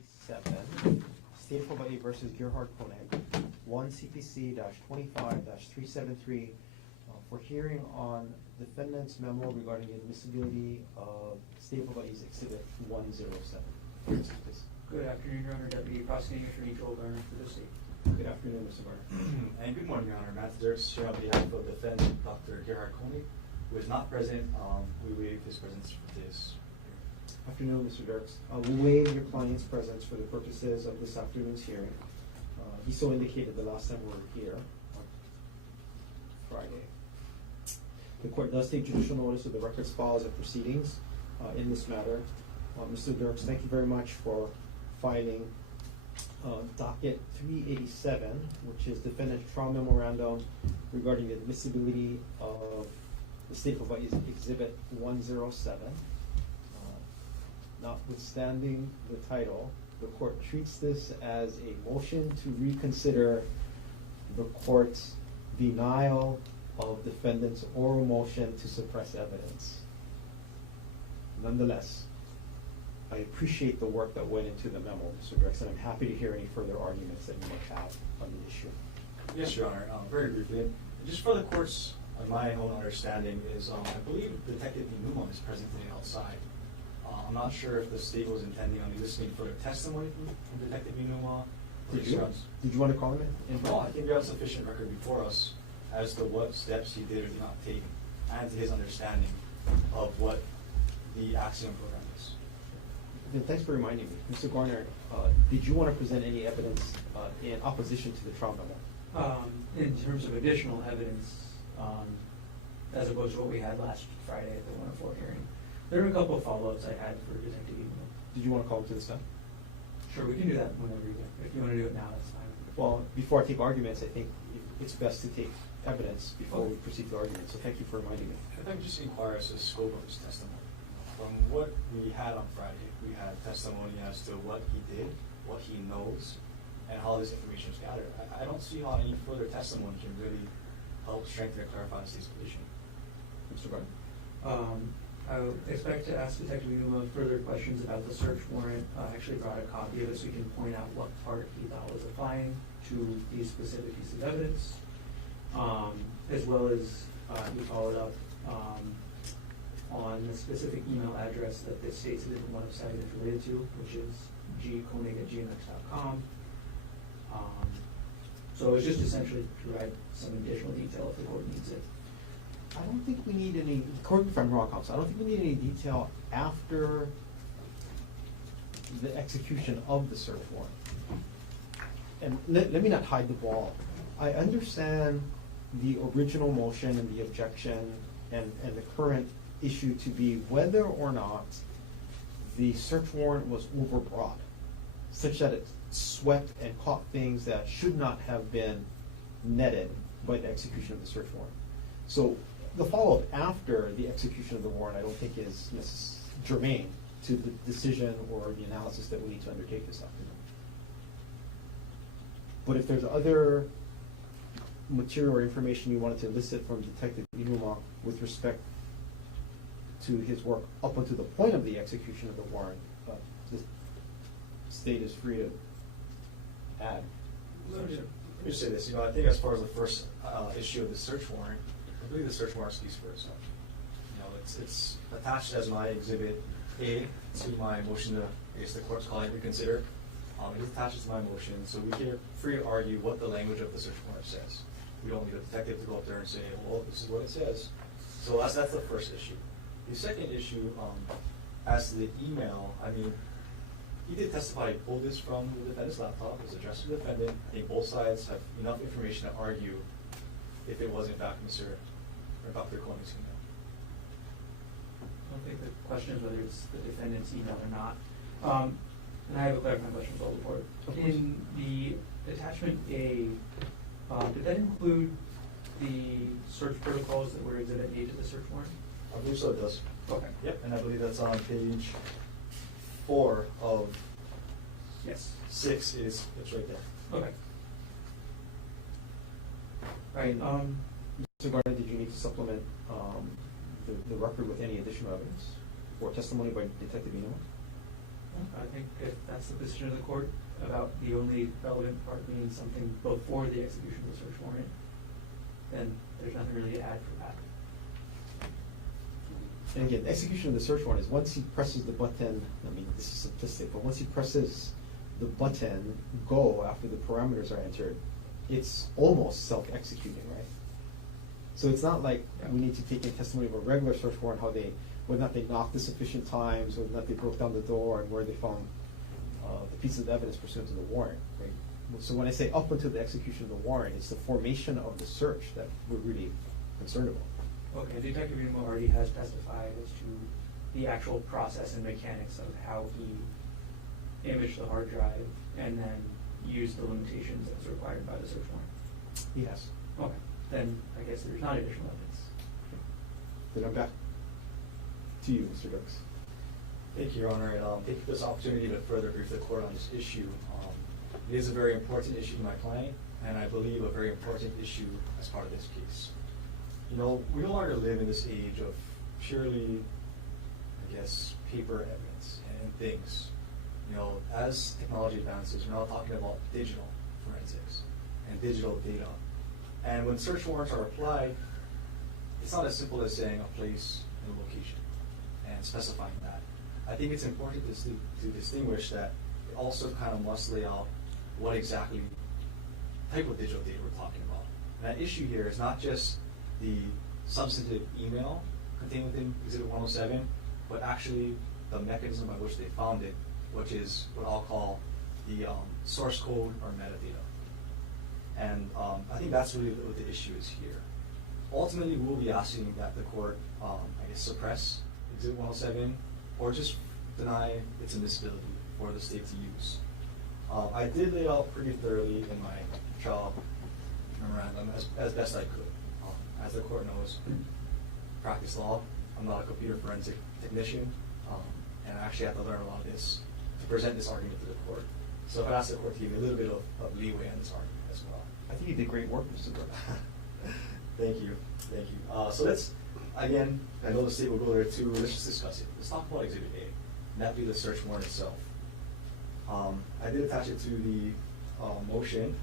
157, State of Hawaii versus Gerhardt Konig, 1 CPC-25-373, for hearing on defendant's memo regarding the admissibility of State of Hawaii's Exhibit 107. Please. Good afternoon, Your Honor. Deputy Prosecuting Attorney Joel Garner for the state. Good afternoon, Mr. Garner. And good morning, Your Honor. Matt Dirks here on behalf of defendant Dr. Gerhardt Konig, who is not present. We waive his presence for this. Afternoon, Mr. Dirks. We waive your client's presence for the purposes of this afternoon's hearing. He so indicated the last time we were here on Friday. The court does take judicial notice of the records, files, and proceedings in this matter. Mr. Dirks, thank you very much for filing docket 387, which is defendant's trial memorandum regarding the admissibility of the State of Hawaii's Exhibit 107. Notwithstanding the title, the court treats this as a motion to reconsider the court's denial of defendant's oral motion to suppress evidence. Nonetheless, I appreciate the work that went into the memo, Mr. Dirks, and I'm happy to hear any further arguments that you might have on the issue. Yes, Your Honor. Very briefly, just for the court's, my own understanding is, I believe Detective Inuma is presently outside. I'm not sure if the state was intending on listening for testimony from Detective Inuma. Did you want to call him in? No, I think we have sufficient record before us as to what steps he did or did not take, and to his understanding of what the accident program is. Then thanks for reminding me. Mr. Garner, did you want to present any evidence in opposition to the trial memo? In terms of additional evidence, as opposed to what we had last Friday at the 104 hearing, there were a couple of follow-ups I had for Detective Inuma. Did you want to call him to the stand? Sure, we can do that whenever you get. If you want to do it now, that's fine. Well, before I take arguments, I think it's best to take evidence before we proceed to arguments. So thank you for reminding me. If I could just inquire as to the scope of his testimony. From what we had on Friday, we had testimony as to what he did, what he knows, and how this information was gathered. I don't see how any further testimony can really help strengthen or clarify the state's position. Mr. Garner? I would expect to ask Detective Inuma further questions about the search warrant. I actually brought a copy of it so he can point out what part he thought was applying to these specific pieces of evidence, as well as he followed up on the specific email address that the state didn't want to cite it related to, which is gkonig@gmx.com. So it's just essentially to provide some additional detail if the court needs it. I don't think we need any, correct me if I'm wrong, counsel, I don't think we need any detail after the execution of the search warrant. And let me not hide the ball. I understand the original motion and the objection and the current issue to be whether or not the search warrant was overbroad, such that it swept and caught things that should not have been netted by the execution of the search warrant. So the follow-up after the execution of the warrant I don't think is germane to the decision or the analysis that we need to undertake this afternoon. But if there's other material or information you wanted to elicit from Detective Inuma with respect to his work up until the point of the execution of the warrant, the state is free to add. Let me just say this. I think as far as the first issue of the search warrant, I believe the search warrant speaks for itself. It's attached as my Exhibit A to my motion to, I guess the court's calling it reconsider. It is attached to my motion, so we can free to argue what the language of the search warrant says. We don't need a detective to go up there and say, well, this is what it says. So that's the first issue. The second issue, as to the email, I mean, he did testify. He pulled this from the defendant's laptop. It was addressed to the defendant. I think both sides have enough information to argue if it was in fact Mr. or Dr. Konig's email. I don't think the question is whether it's the defendant's email or not. And I have a clarifying question for the board. In the attachment A, did that include the search protocols that were Exhibit A to the search warrant? I believe so, it does. Okay. Yep, and I believe that's on page 4 of 6. It's right there. Okay. Right. Mr. Garner, did you need to supplement the record with any additional evidence or testimony by Detective Inuma? I think if that's the position of the court about the only relevant part being something before the execution of the search warrant, then there's nothing really to add for that. And again, the execution of the search warrant is once he presses the button, I mean, this is simplistic, but once he presses the button go after the parameters are entered, it's almost self-executing, right? So it's not like we need to take in testimony of a regular search warrant, how they, whether or not they knocked the sufficient times, whether or not they broke down the door, and where they found the pieces of evidence pursuant to the warrant, right? So when I say up until the execution of the warrant, it's the formation of the search that we're really concerned about. Okay, Detective Remo already has testified as to the actual process and mechanics of how he imaged the hard drive and then used the limitations as required by the search warrant. Yes. Okay, then I guess there's not additional evidence. Then I'm back to you, Mr. Dukes. Thank you, Your Honor, and thank you for this opportunity to further brief the court on this issue. It is a very important issue to my client, and I believe a very important issue as part of this case. You know, we no longer live in this age of purely, I guess, paper evidence and things. You know, as technology advances, we're now talking about digital forensics and digital data. And when search warrants are applied, it's not as simple as saying a place and a location and specifying that. I think it's important to distinguish that it also kind of must lay out what exactly type of digital data we're talking about. And that issue here is not just the substantive email contained within Exhibit 107, but actually the mechanism by which they found it, which is what I'll call the source code or metadata. And I think that's really what the issue is here. Ultimately, we'll be asking that the court, I guess, suppress Exhibit 107 or just deny its admissibility for the state to use. I did lay out pretty thoroughly in my trial memorandum as best I could. As the court knows, practice law, I'm not a computer forensic technician, and I actually have to learn a lot of this to present this argument to the court. So I'd ask the court to give me a little bit of leeway on this argument as well. I think you did great work, Mr. Dukes. Thank you, thank you. So let's, again, I know the state will go there too, let's just discuss it. Let's talk about Exhibit A, and that be the search warrant itself. I did attach it to the motion,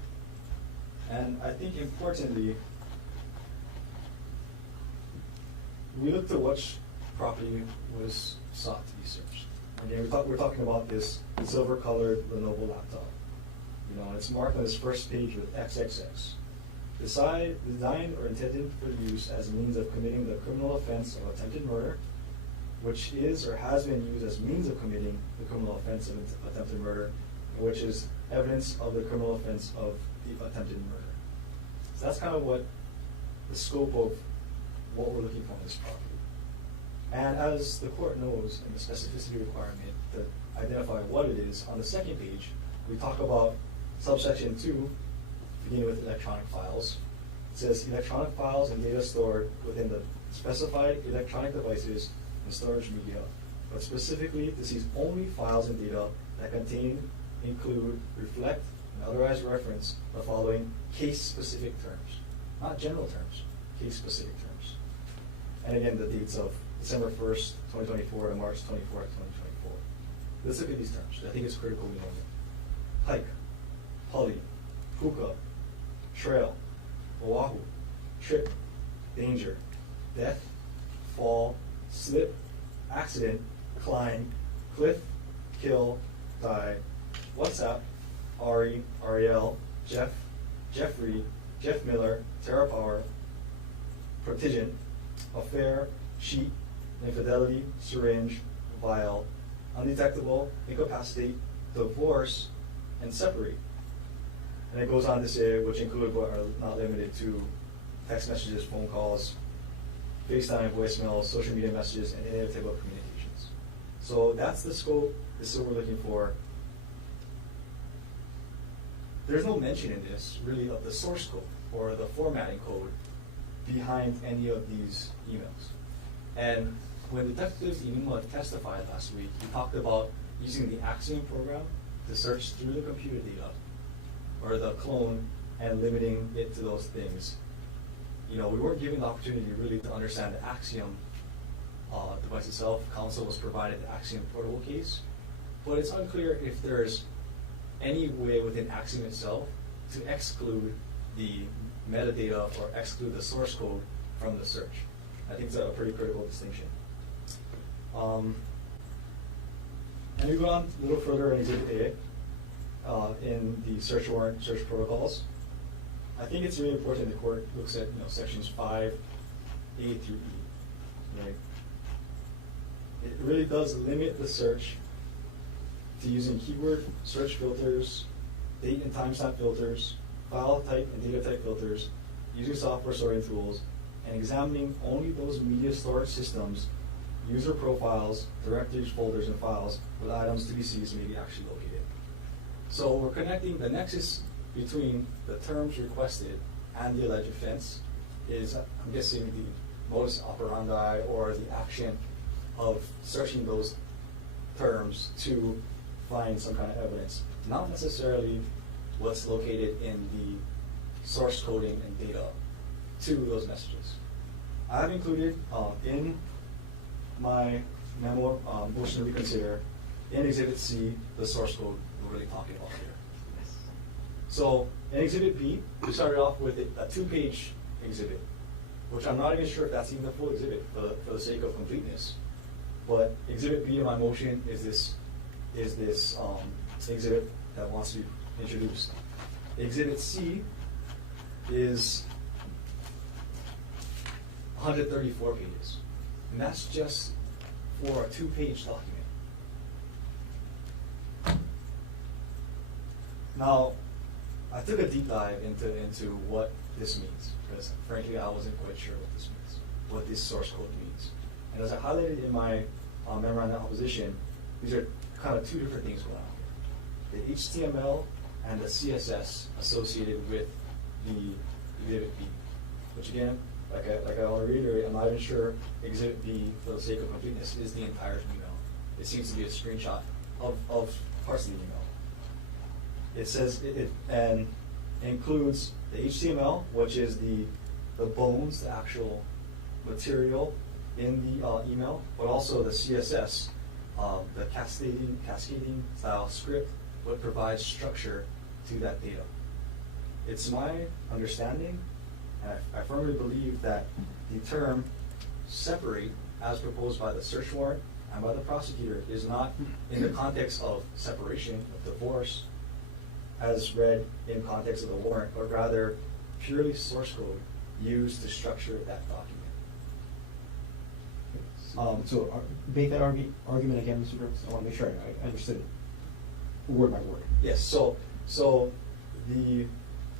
and I think importantly, we looked at which property was sought to be searched. Again, we're talking about this silver-colored Lenovo laptop. You know, it's marked on this first page with XXX. Designed or intended for use as a means of committing the criminal offense of attempted murder, which is or has been used as means of committing the criminal offense of attempted murder, which is evidence of the criminal offense of the attempted murder. So that's kind of what the scope of what we're looking for in this property. And as the court knows in the specificity requirement to identify what it is, on the second page, we talk about subsection 2, beginning with electronic files. It says electronic files and data stored within the specified electronic devices and storage media, but specifically this is only files and data that contain, include, reflect, and otherwise reference the following case-specific terms, not general terms, case-specific terms. And again, the dates of December 1st, 2024 to March 24th, 2024. Let's look at these terms. I think it's critical we know them. Hike, poly, puka, trail, Oahu, trip, danger, death, fall, slip, accident, climb, cliff, kill, die, WhatsApp, Ari, Arielle, Jeff, Jeffrey, Jeff Miller, Terra Power, protigent, affair, cheat, infidelity, syringe, vial, undetectable, incapacitate, divorce, and separate. And it goes on to say, which include but are not limited to text messages, phone calls, FaceTime, voicemails, social media messages, and any other type of communications. So that's the scope. This is what we're looking for. There's no mention in this, really, of the source code or the formatting code behind any of these emails. And when Detective Inuma testified last week, he talked about using the Axiom program to search through the computer data, or the clone, and limiting it to those things. You know, we weren't given the opportunity really to understand the Axiom device itself. Counsel was provided the Axiom portable case, but it's unclear if there's any way within Axiom itself to exclude the metadata or exclude the source code from the search. I think it's a pretty critical distinction. And we go on a little further in Exhibit A, in the search warrant, search protocols. I think it's really important the court looks at sections 5A through E. Right? It really does limit the search to using keyword search filters, date and timestamp filters, file type and data type filters, using software sorting tools, and examining only those media storage systems, user profiles, directories, folders, and files with items to be seized may be actually located. So we're connecting the nexus between the terms requested and the alleged offense is, I'm guessing, the modus operandi or the action of searching those terms to find some kind of evidence, not necessarily what's located in the source coding and data to those messages. I have included in my memo motion to reconsider in Exhibit C the source code we're really talking about here. So in Exhibit B, we started off with a 2-page exhibit, which I'm not even sure if that's even the full exhibit for the sake of completeness. But Exhibit B in my motion is this exhibit that wants to be introduced. Exhibit C is 134 pages, and that's just for a 2-page document. Now, I took a deep dive into what this means, because frankly I wasn't quite sure what this means, what this source code means. And as I highlighted in my memorandum of opposition, these are kind of two different things going on here. The HTML and the CSS associated with the Exhibit B, which again, like I want to reiterate, I'm not even sure Exhibit B, for the sake of completeness, is the entire email. It seems to be a screenshot of parts of the email. It says it includes the HTML, which is the bones, the actual material in the email, but also the CSS, the cascading style script, what provides structure to that data. It's my understanding, and I firmly believe that the term separate, as proposed by the search warrant and by the prosecutor, is not in the context of separation, of divorce, as read in context of the warrant, but rather purely source code used to structure that document. So make that argument again, Mr. Brooks. I want to make sure I understood it word by word. Yes, so the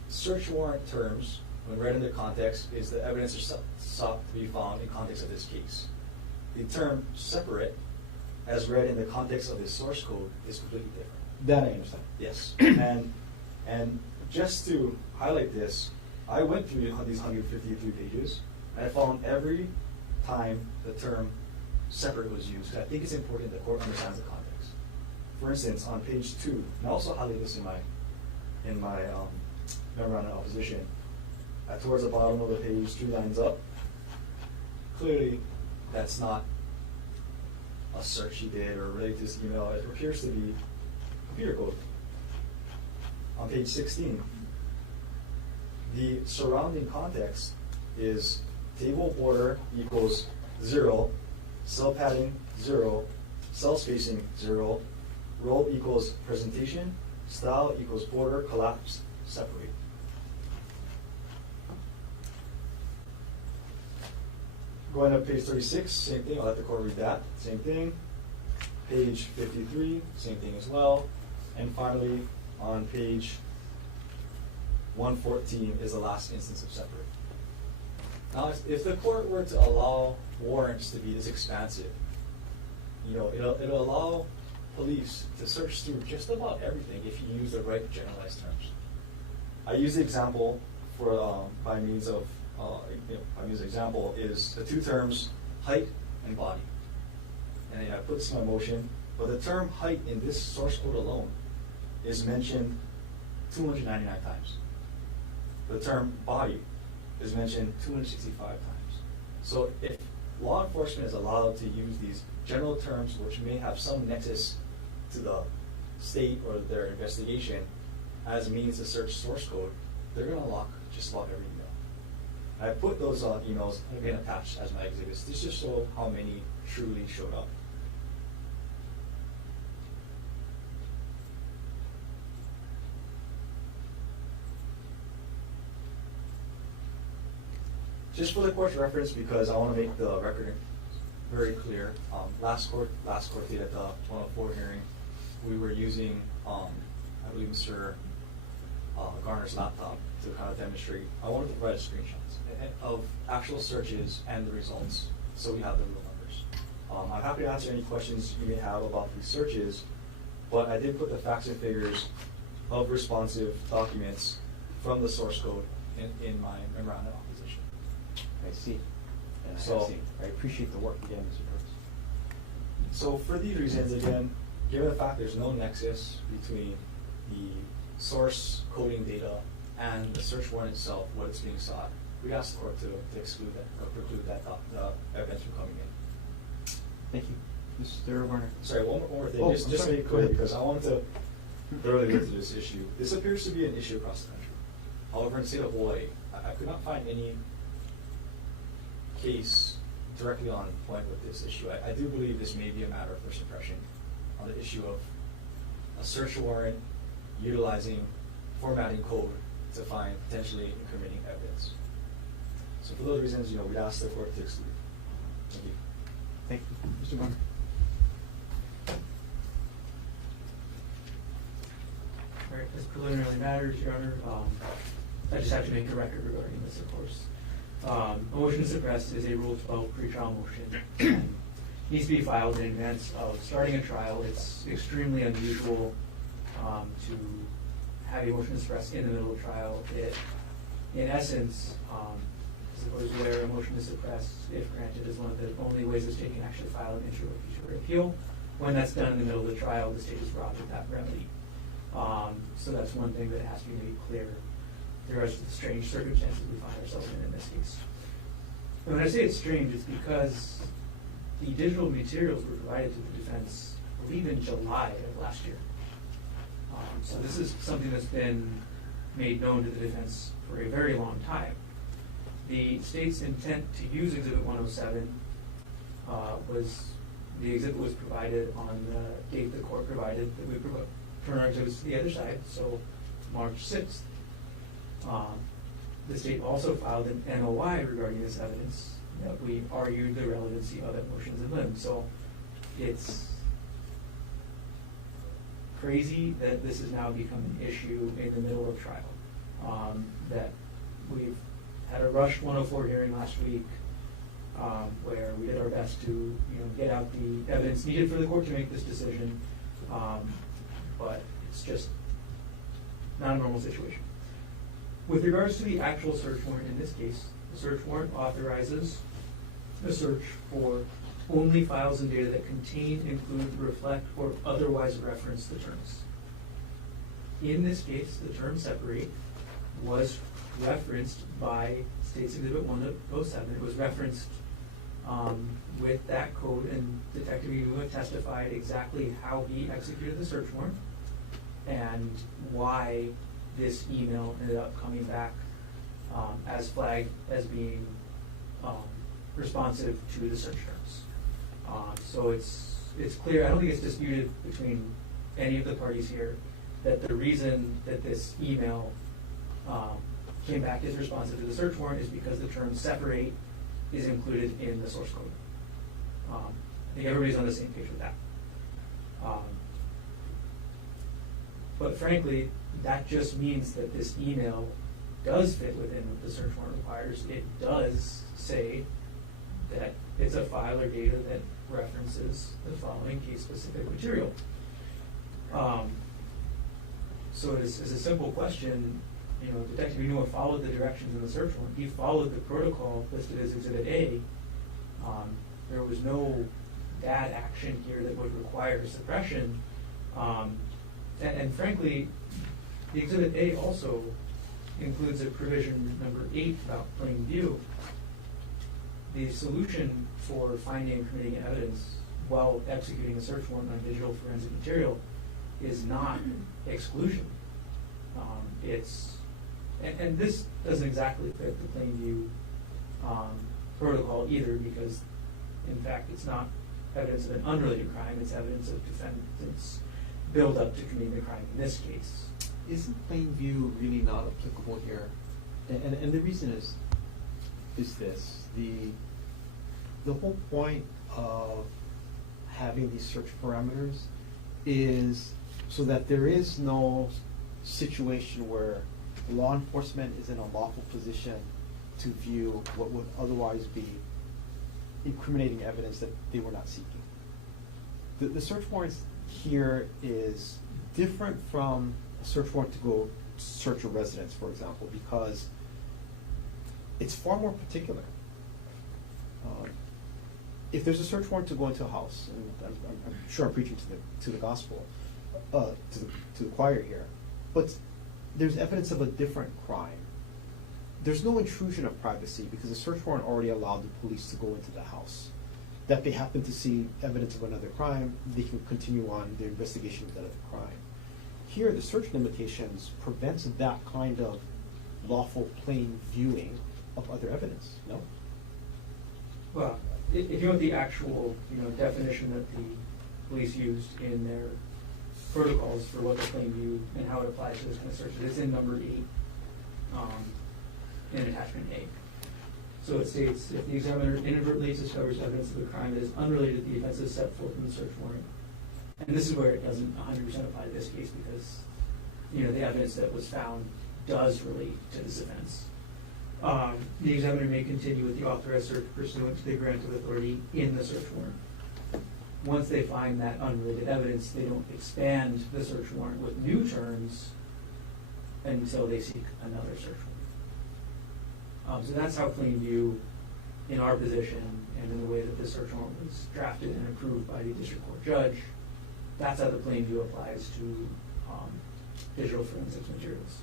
search warrant terms, when read in the context, is the evidence is sought to be found in context of this case. The term separate, as read in the context of the source code, is completely different. That I understand. Yes, and just to highlight this, I went through these 153 pages, and I found every time the term separate was used. I think it's important the court understands the context. For instance, on page 2, and I also highlighted this in my memorandum of opposition, towards the bottom of the page, 3 lines up, clearly that's not a search he did or related to this email. It appears to be computer code. On page 16, the surrounding context is table border equals 0, cell padding 0, cell spacing 0, row equals presentation, style equals border, collapse, separate. Going up page 36, same thing, I'll let the court read that, same thing. Page 53, same thing as well. And finally, on page 114 is the last instance of separate. Now, if the court were to allow warrants to be this expansive, it'll allow police to search through just about everything if you use the right generalized terms. I use the example for by means of example is the 2 terms height and body, and I put this in my motion. But the term height in this source code alone is mentioned 299 times. The term body is mentioned 265 times. So if law enforcement is allowed to use these general terms which may have some nexus to the state or their investigation as means to search source code, they're going to lock every email. I put those emails again attached as my exhibits. This just shows how many truly showed up. Just for the court's reference, because I want to make the record very clear, last court date at the 104 hearing, we were using, I believe, Mr. Garner's laptop to kind of demonstrate. I wanted to provide screenshots of actual searches and the results, so we have the real numbers. I'm happy to answer any questions you may have about these searches, but I did put the facts and figures of responsive documents from the source code in my memorandum of opposition. I see. And So- I appreciate the work again, Mr. Brooks. So for these reasons, again, given the fact there's no nexus between the source coding data and the search warrant itself, what is being sought, we asked the court to exclude that or preclude that evidence from coming in. Thank you. Mr. Warner. Sorry, one more thing, Oh, just I'm to sorry. make it Go clear, ahead. because I wanted to thoroughly look through this issue. This appears to be an issue across the country. However, in the state of Hawaii, I could not find any case directly on point with this issue. I do believe this may be a matter for suppression on the issue of a search warrant utilizing formatting code to find potentially incriminating evidence. So for those reasons, we'd ask the court to exclude. Thank you. Thank you. Mr. Warner. All right, as preliminary matters, Your Honor, I just have to make a record regarding this, of course. A motion to suppress is a Rule 12 pretrial motion. Needs to be filed in advance of starting a trial. It's extremely unusual to have a motion to suppress in the middle of trial. It, in essence, I suppose where a motion to suppress, if granted, is one of the only ways the state can actually file an interlocutory appeal. When that's done in the middle of the trial, the state is robbed of that remedy. So that's one thing that has to be made clear. There are the strange circumstances we find ourselves in this case. And when I say it's strange, it's because the digital materials were provided to the defense, I believe, in July of last year. So this is something that's been made known to the defense for a very long time. The state's intent to use Exhibit 107 the exhibit was provided on the date the court provided that we turn our exhibits to the other side, so March 6th. The state also filed an NOI regarding this evidence that we argued the relevancy of it motions in limb. So it's crazy that this has now become an issue in the middle of trial. That we've had a rushed 104 hearing last week where we did our best to get out the evidence needed for the court to make this decision, but it's just not a normal situation. With regards to the actual search warrant in this case, the search warrant authorizes the search for only files and data that contain, include, reflect, or otherwise reference the terms. In this case, the term separate was referenced by State's Exhibit 107. It was referenced with that code, and Detective Iwua testified exactly how he executed the search warrant and why this email ended up coming back as flagged as being responsive to the search terms. So it's clear, I don't think it's disputed between any of the parties here, that the reason that this email came back as responsive to the search warrant is because the term separate is included in the source code. I think everybody's on the same page with that. But frankly, that just means that this email does fit within what the search warrant requires. It does say that it's a file or data that references the following case-specific material. So it's a simple question. Detective Iwua followed the directions in the search warrant. He followed the protocol listed as Exhibit A. There was no bad action here that would require suppression. And frankly, the Exhibit A also includes a provision number 8 about plain view. The solution for finding incriminating evidence while executing a search warrant on digital forensic material is not exclusion. And this doesn't exactly fit the plain view protocol either, because in fact it's not evidence of an unrelated crime, it's evidence of defendant's build up to committing the crime in this case. Isn't plain view really not applicable here? And the reason is this: the whole point of having these search parameters is so that there is no situation where law enforcement is in a lawful position to view what would otherwise be incriminating evidence that they were not seeking. The search warrant here is different from a search warrant to go search a residence, for example, because it's far more particular. If there's a search warrant to go into a house, and I'm sure I'm preaching to the gospel, to the choir here, but there's evidence of a different crime. There's no intrusion of privacy because the search warrant already allowed the police to go into the house. That they happen to see evidence of another crime, they can continue on their investigation of that other crime. Here, the search limitations prevents that kind of lawful plain viewing of other evidence, no? Well, if you want the actual, definition that the police used in their protocols for what the plain view and how it applies to this kind of search, it's in number 8, in attachment A. So it states, if the examiner inadvertently discovers evidence of a crime that is unrelated to the offenses set forth in the search warrant, and this is where it doesn't 100% apply to this case because, the evidence that was found does relate to this offense. The examiner may continue with the authorized search pursuant to the grant of authority in the search warrant. Once they find that unrelated evidence, they don't expand the search warrant with new terms until they seek another search warrant. So that's how plain view, in our position and in the way that this search warrant was drafted and approved by the district court judge, that's how the plain view applies to digital forensics materials.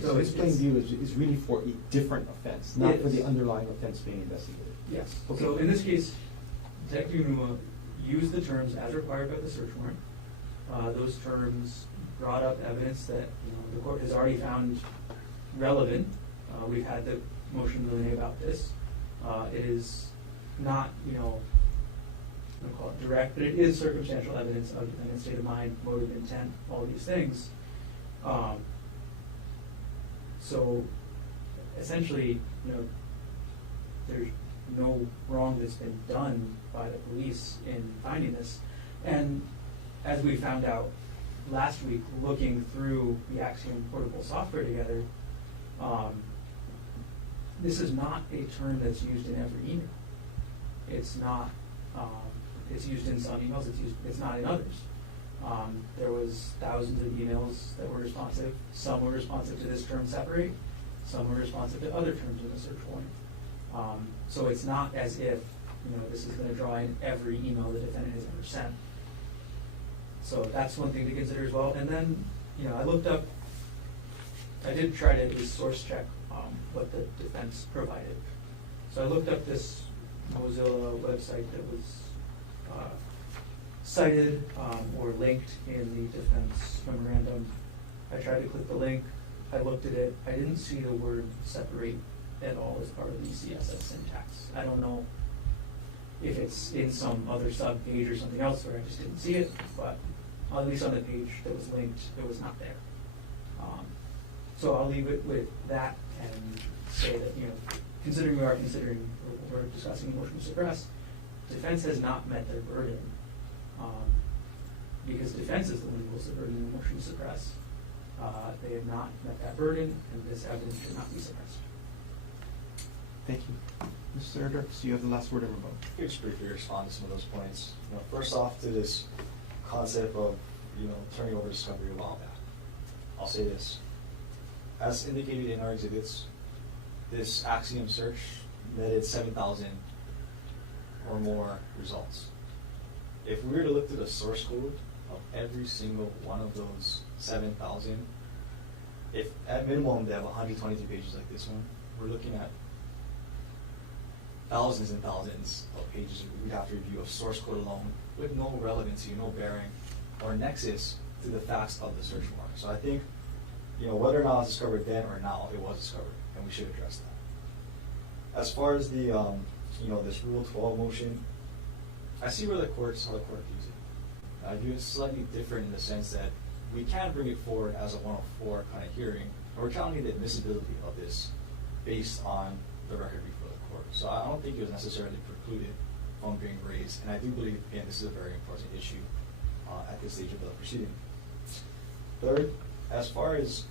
So this plain view is really for a different offense, not for the underlying offense being investigated. Yes. Okay. So in this case, Detective Unuma used the terms as required by the search warrant. Those terms brought up evidence that the court has already found relevant. We've had the motion really about this. It is not, I'm going to call it direct, but it is circumstantial evidence of defendant's state of mind, motive, intent, all these things. So essentially, there's no wrong that's been done by the police in finding this. And as we found out last week, looking through the Axiom portable software together, this is not a term that's used in every email. It's not. It's used in some emails. It's not in others. There was thousands of emails that were responsive. Some were responsive to this term separate. Some were responsive to other terms in the search warrant. So it's not as if this is going to draw in every email the defendant has ever sent. So that's one thing to consider as well. And then I looked up. I did try to at least source check what the defense provided. So I looked up this Mozilla website that was cited or linked in the defense memorandum. I tried to click the link. I looked at it. I didn't see the word separate at all as part of the CSS syntax. I don't know if it's in some other sub-page or something else where I just didn't see it, but at least on the page that was linked, it was not there. So I'll leave it with that and say that, considering we're discussing motion to suppress, defense has not met their burden because defense is the one who will burden the motion to suppress. They have not met that burden, and this evidence should not be suppressed. Thank you. Mr. Dirks, you have the last word in rebuttal. I'll just briefly respond to some of those points. First off, to this concept of turning over discovery law back. I'll say this. As indicated in our exhibits, this Axiom search netted 7,000 or more results. If we were to look to the source code of every single one of those 7,000, if at minimum they have 123 pages like this one, we're looking at thousands and thousands of pages we'd have to review of source code alone with no relevancy, no bearing, or nexus to the facts of the search warrant. So I think, whether or not it was discovered then or now, it was discovered, and we should address that. As far as the, this Rule 12 motion, I see how the court views it. I view it slightly different in the sense that we can bring it forward as a 104 kind of hearing, and we're challenging the admissibility of this based on the record before the court. So I don't think it was necessarily precluded from being raised, and I do believe, again, this is a very important issue at this stage of the proceeding. Third, as far as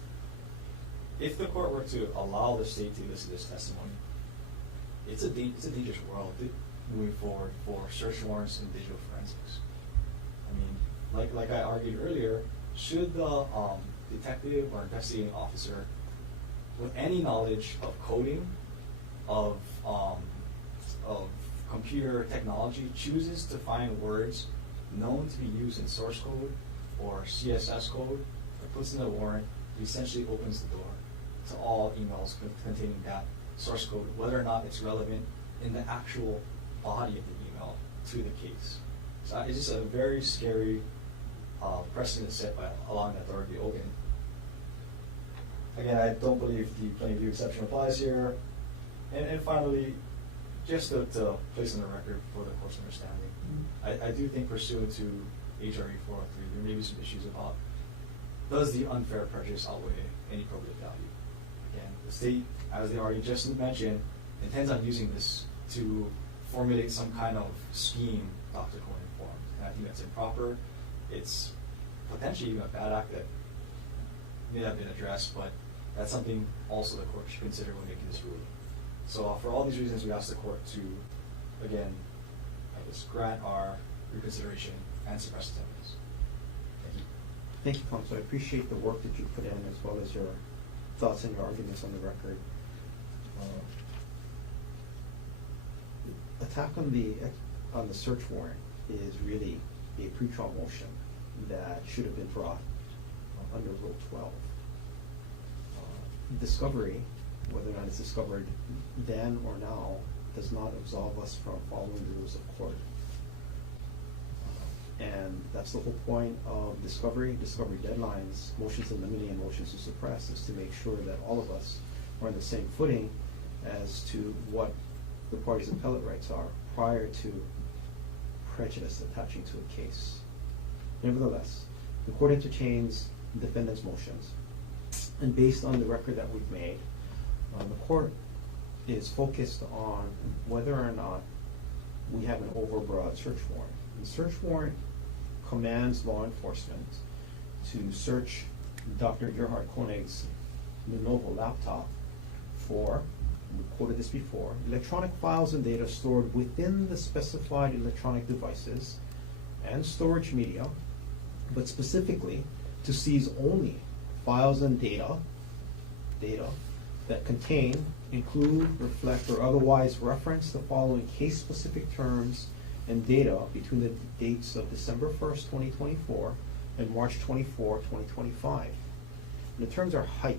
if the court were to allow the state to elicit this testimony, it's a dangerous world moving forward for search warrants and digital forensics. I mean, like I argued earlier, should the detective or investigating officer with any knowledge of coding, of computer technology, chooses to find words known to be used in source code or CSS code, or puts in a warrant, he essentially opens the door to all emails containing that source code, whether or not it's relevant in the actual body of the email to the case. So it's just a very scary precedent set by allowing that door to be open. Again, I don't believe the plain view exception applies here. And finally, just to place on the record for the court's understanding, I do think pursuant to HRE 403, there may be some issues about, does the unfair prejudice outweigh any probative value? Again, the state, as they already just mentioned, intends on using this to formulate some kind of scheme Dr. Konig formed. And I think that's improper. It's potentially even a bad act that may have been addressed, but that's something also the court should consider when making this ruling. So for all these reasons, we ask the court to, again, grant our reconsideration and suppress the evidence. Thank you. Thank you, Counsel. I appreciate the work that you put in, as well as your thoughts and your arguments on the record. Attack on the search warrant is really a pretrial motion that should have been brought under Rule 12. Discovery, whether or not it's discovered then or now, does not absolve us from following the rules of court. And that's the whole point of discovery deadlines, motions in limine and motions to suppress, is to make sure that all of us are on the same footing as to what the party's appellate rights are prior to prejudice attaching to a case. Nevertheless, the court entertains defendant's motions, and based on the record that we've made, the court is focused on whether or not we have an overbroad search warrant. The search warrant commands law enforcement to search Dr. Gerhardt Konig's Lenovo laptop for, we quoted this before, electronic files and data stored within the specified electronic devices and storage media, but specifically to seize only files and data that contain, include, reflect, or otherwise reference the following case-specific terms and data between the dates of December 1st, 2024 and March 24, 2025. And the terms are hike,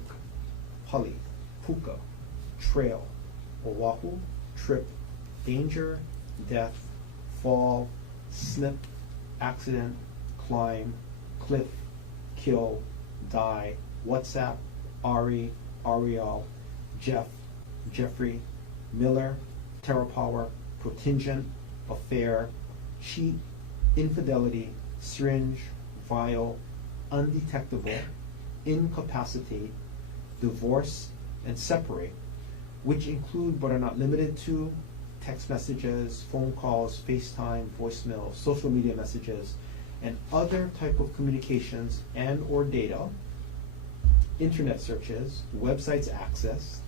huli, puka, trail, Oahu, trip, danger, death, fall, slip, accident, climb, cliff, kill, die, WhatsApp, Arielle, Jeff, Jeffrey, Miller, terror power, protingent, affair, cheat, infidelity, syringe, vial, undetectable, incapacitate, divorce, and separate, which include but are not limited to text messages, phone calls, FaceTime, voicemail, social media messages, and other type of communications and or data, internet searches, websites accessed,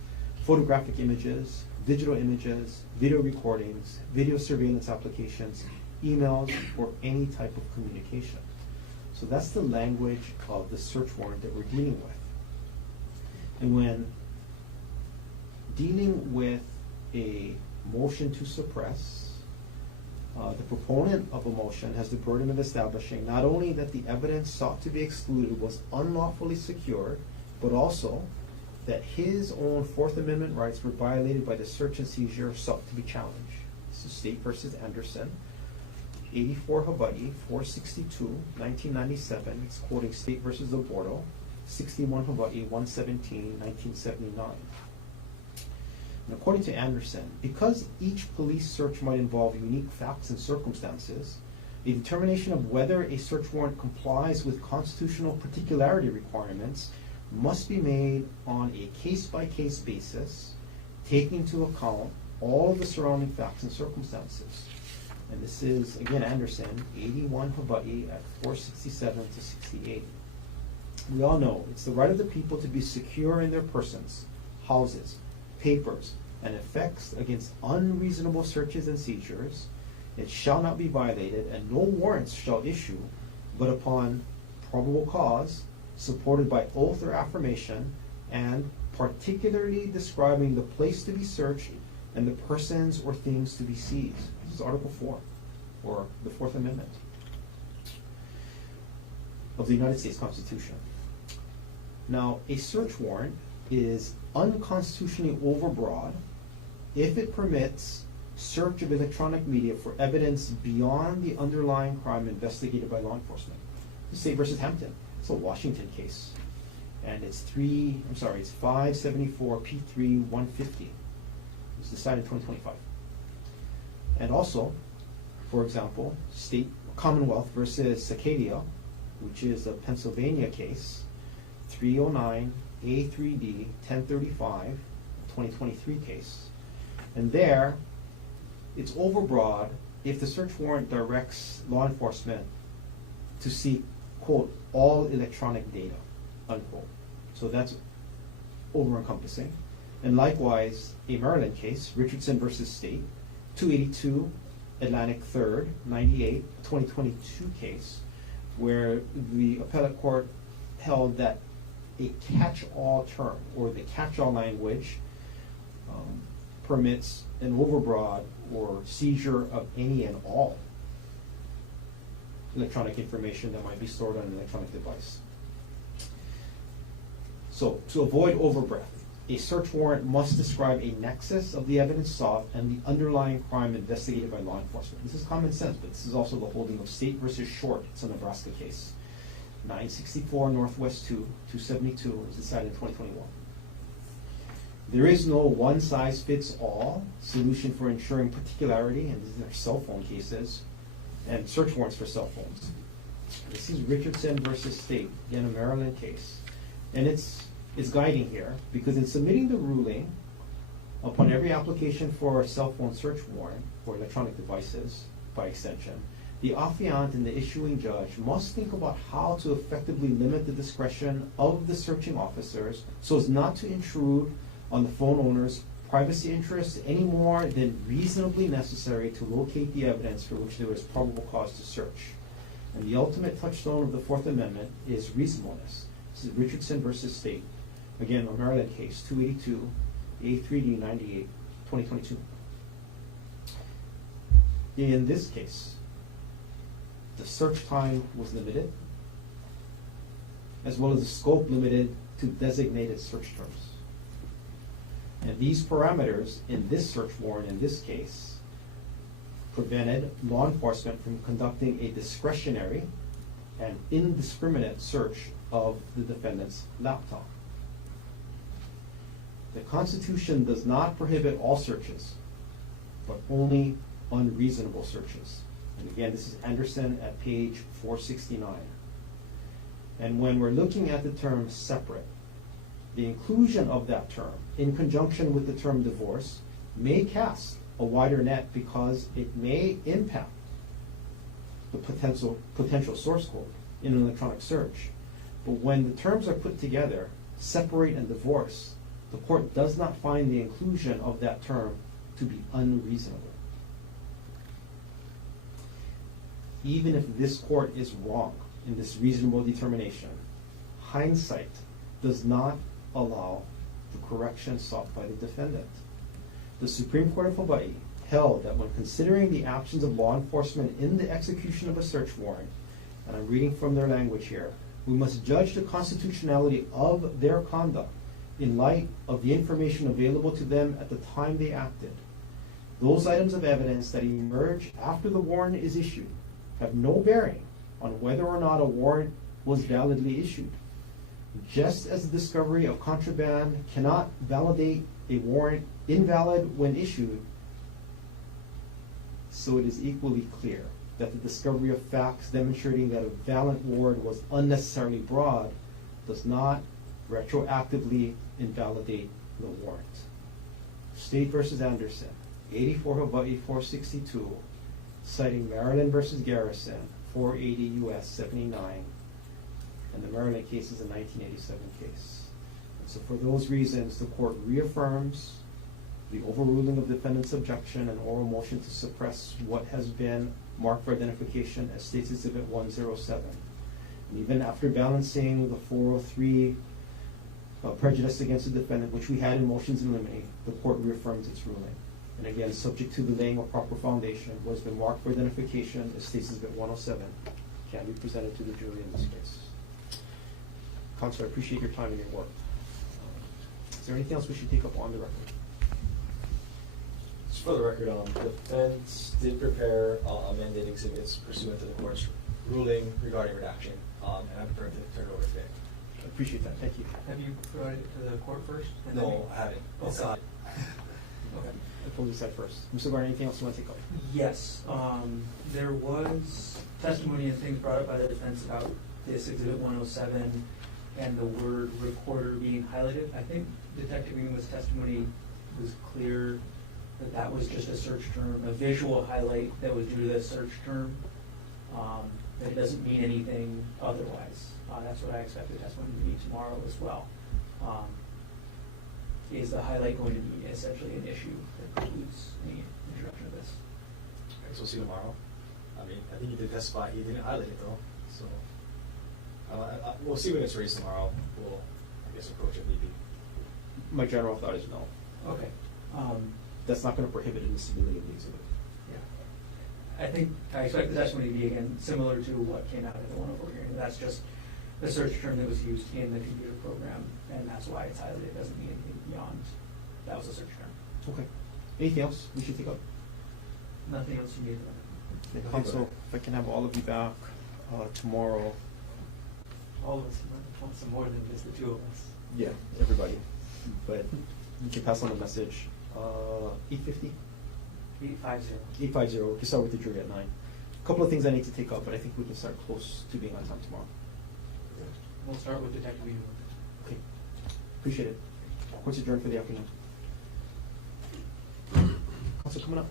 photographic images, digital images, video recordings, video surveillance applications, emails, or any type of communication. So that's the language of the search warrant that we're dealing with. And when dealing with a motion to suppress, the proponent of a motion has the burden of establishing not only that the evidence sought to be excluded was unlawfully secured, but also that his own Fourth Amendment rights were violated by the search and seizure sought to be challenged. This is State versus Anderson, 84 Hawaii, 462, 1997. It's quoting State versus Obordo, 61 Hawaii, 117, 1979. And according to Anderson, because each police search might involve unique facts and circumstances, a determination of whether a search warrant complies with constitutional particularity requirements must be made on a case-by-case basis, taking into account all of the surrounding facts and circumstances. And this is, again, Anderson, 81 Hawaii at 467 to 68. We all know it's the right of the people to be secure in their persons, houses, papers, and effects against unreasonable searches and seizures. It shall not be violated, and no warrants shall issue but upon probable cause, supported by oath or affirmation, and particularly describing the place to be searched and the persons or things to be seized. This is Article 4, or the Fourth Amendment of the United States Constitution. Now, a search warrant is unconstitutionally overbroad if it permits search of electronic media for evidence beyond the underlying crime investigated by law enforcement. State versus Hampton. It's a Washington case, and it's 574 P3 150. It was decided in 2025. And also, for example, State Commonwealth versus Sacadia, which is a Pennsylvania case, 309 A3D 1035, 2023 case. And there, it's overbroad if the search warrant directs law enforcement to seek, quote, all electronic data, unquote. So that's over-encompassing. And likewise, a Maryland case, Richardson versus State, 282 Atlantic 3rd, 98, 2022 case, where the appellate court held that a catch-all term, or the catch-all language, permits an overbroad or seizure of any and all electronic information that might be stored on an electronic device. So, to avoid overbreadth, a search warrant must describe a nexus of the evidence sought and the underlying crime investigated by law enforcement. This is common sense, but this is also the holding of State versus Short. It's a Nebraska case. 964 Northwest 2, 272, was decided in 2021. There is no one-size-fits-all solution for ensuring particularity, and these are cell phone cases, and search warrants for cell phones. This is Richardson versus State, again a Maryland case. And it's guiding here, because in submitting the ruling upon every application for a cell phone search warrant for electronic devices, by extension, the affiant and the issuing judge must think about how to effectively limit the discretion of the searching officers so as not to intrude on the phone owner's privacy interests any more than reasonably necessary to locate the evidence for which there is probable cause to search. And the ultimate touchstone of the Fourth Amendment is reasonableness. This is Richardson versus State. Again, a Maryland case, 282 A3D 98, 2022. In this case, the search time was limited, as well as the scope limited to designated search terms. And these parameters in this search warrant, in this case, prevented law enforcement from conducting a discretionary and indiscriminate search of the defendant's laptop. The Constitution does not prohibit all searches, but only unreasonable searches. And again, this is Anderson at page 469. And when we're looking at the term separate, the inclusion of that term in conjunction with the term divorce may cast a wider net because it may impact the potential source code in an electronic search. But when the terms are put together, separate and divorce, the court does not find the inclusion of that term to be unreasonable. Even if this court is wrong in this reasonable determination, hindsight does not allow the correction sought by the defendant. The Supreme Court of Hawaii held that when considering the actions of law enforcement in the execution of a search warrant, and I'm reading from their language here, we must judge the constitutionality of their conduct in light of the information available to them at the time they acted. Those items of evidence that emerge after the warrant is issued have no bearing on whether or not a warrant was validly issued. Just as the discovery of contraband cannot validate a warrant invalid when issued, so it is equally clear that the discovery of facts demonstrating that a valid warrant was unnecessarily broad does not retroactively invalidate the warrant. State versus Anderson, 84 Hawaii 462, citing Maryland versus Garrison, 480 U.S. 79, and the Maryland case is a 1987 case. And so for those reasons, the court reaffirms the overruling of defendant's objection and oral motion to suppress what has been marked for identification as State's Exhibit 107. And even after balancing the 403 prejudice against the defendant, which we had in motions in limine, the court reaffirms its ruling. And again, subject to the laying of proper foundation, what has been marked for identification as State's Exhibit 107 can be presented to the jury in this case. Counselor, I appreciate your time and your work. Is there anything else we should take up on the record? Just for the record, the defense did prepare amended exhibits pursuant to the court's ruling regarding redaction, and I'm prepared to turn it over today. I appreciate that. Thank you. Have you provided it to the court first? and then No, you- I haven't. It's Okay. not. Okay. I pulled this side first. Mr. Garner, anything else you want to take up? Yes, there was testimony and things brought up by the defense about this Exhibit 107 and the word recorder being highlighted. I think Detective Greenwood's testimony was clear that that was just a search term, a visual highlight that was due to the search term, that it doesn't mean anything otherwise. That's what I expect the testimony to be tomorrow as well. Is the highlight going to be essentially an issue that precludes any introduction of this? Okay, so we'll see tomorrow. I mean, I think he did testify. He didn't highlight it though, so we'll see when it's raised tomorrow. We'll, I guess, approach it maybe. My general thought is no. Okay. That's not going to prohibit admissibility of the exhibit. Yeah. I expect the testimony to be, again, similar to what came out at the 104 hearing. That's just the search term that was used in the computer program, and that's why it's highlighted. It doesn't mean anything beyond that was a search term. Okay. Anything else we should take up? Nothing else you need to know. Counsel, if I can have all of you back tomorrow. All of us want some more than just the two of us. Yeah, everybody. But you can pass on the message. 8:50? 850. 850. We can start with the jury at 9. A couple of things I need to take up, but I think we can start close to being on time tomorrow. We'll start with Detective Greenwood. Okay. Appreciate it. Court's adjourned for the afternoon. Counsel coming up.